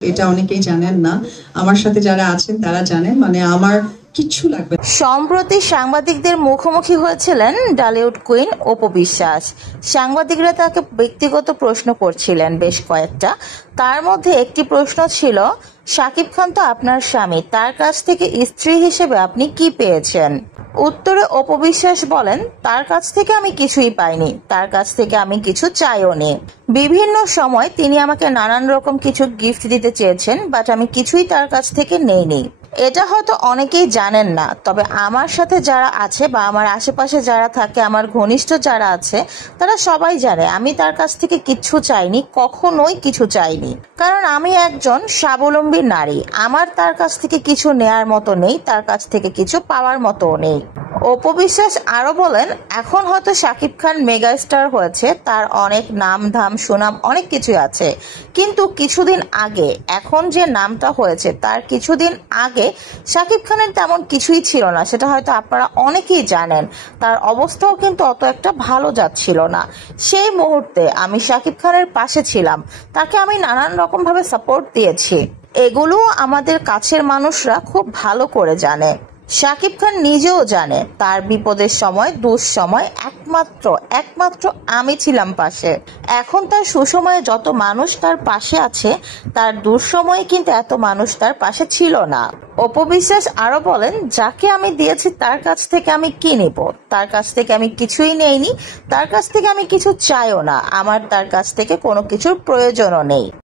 এটা অনেকেই জানেন না। আমার সাথে যারা আছেন তারা জানেন, মানে আমার কিচ্ছু লাগবে না। সম্প্রতি সাংবাদিকদের মুখোমুখি হয়েছিলেন ঢালিউড কুইন অপু বিশ্বাস। সাংবাদিকরা তাকে ব্যক্তিগত প্রশ্ন করছিলেন বেশ কয়েকটা। তার মধ্যে একটি প্রশ্ন ছিল, শাকিব খান তো আপনার স্বামী, তার কাছ থেকে স্ত্রী হিসেবে আপনি কি পেয়েছেন? উত্তরে অপু বিশ্বাস বলেন, তার কাছ থেকে আমি কিছুই পাইনি, তার কাছ থেকে আমি কিছু চাইও নি। বিভিন্ন সময় তিনি আমাকে নানান রকম কিছু গিফট দিতে চেয়েছেন, বাট আমি কিছুই তার কাছ থেকে নেইনি। এটা হয়তো অনেকেই জানেন না, তবে আমার সাথে যারা আছে বা আমার আশেপাশে যারা থাকে, আমার ঘনিষ্ঠ যারা আছে, তারা সবাই জানে আমি তার কাছ থেকে কিচ্ছু চাইনি, কখনোই কিছু চাইনি। কারণ আমি একজন স্বাবলম্বী নারী, আমার তার কাছ থেকে কিছু নেয়ার মতো নেই, তার কাছ থেকে কিছু পাওয়ার মতো নেই। অপু বিশ্বাস আরো বলেন, এখন হয়তো শাকিব খান মেগা স্টার হয়েছে, তার অনেক নাম ধাম সুনাম অনেক কিছু আছে, কিন্তু কিছুদিন আগে, এখন যে নামটা হয়েছে তার কিছুদিন আগে শাকিব খানের তেমন কিছুই ছিল না। সেটা হয়তো আপনারা অনেকেই জানেন। তার অবস্থাও কিন্তু অত একটা ভালো যাচ্ছিল না। সেই মুহূর্তে আমি শাকিব খানের পাশে ছিলাম, তাকে আমি নানান রকম ভাবে সাপোর্ট দিয়েছি। এগুলো আমাদের কাছের মানুষরা খুব ভালো করে জানে। শাকিব খান নিজেও জানে তার বিপদের সময়, দুঃসময় একমাত্র আমি ছিলাম পাশে। এখন তার সুসময়ে যত মানুষ তার পাশে আছে, তার দুঃসময়ে কিন্তু এত মানুষ তার পাশে ছিল না। অপু বিশ্বাস আরো বলেন, যাকে আমি দিয়েছি তার কাছ থেকে আমি কি নিব? তার কাছ থেকে আমি কিছুই নেইনি, তার কাছ থেকে আমি কিছু চাইও না, আমার তার কাছ থেকে কোনো কিছুর প্রয়োজনও নেই।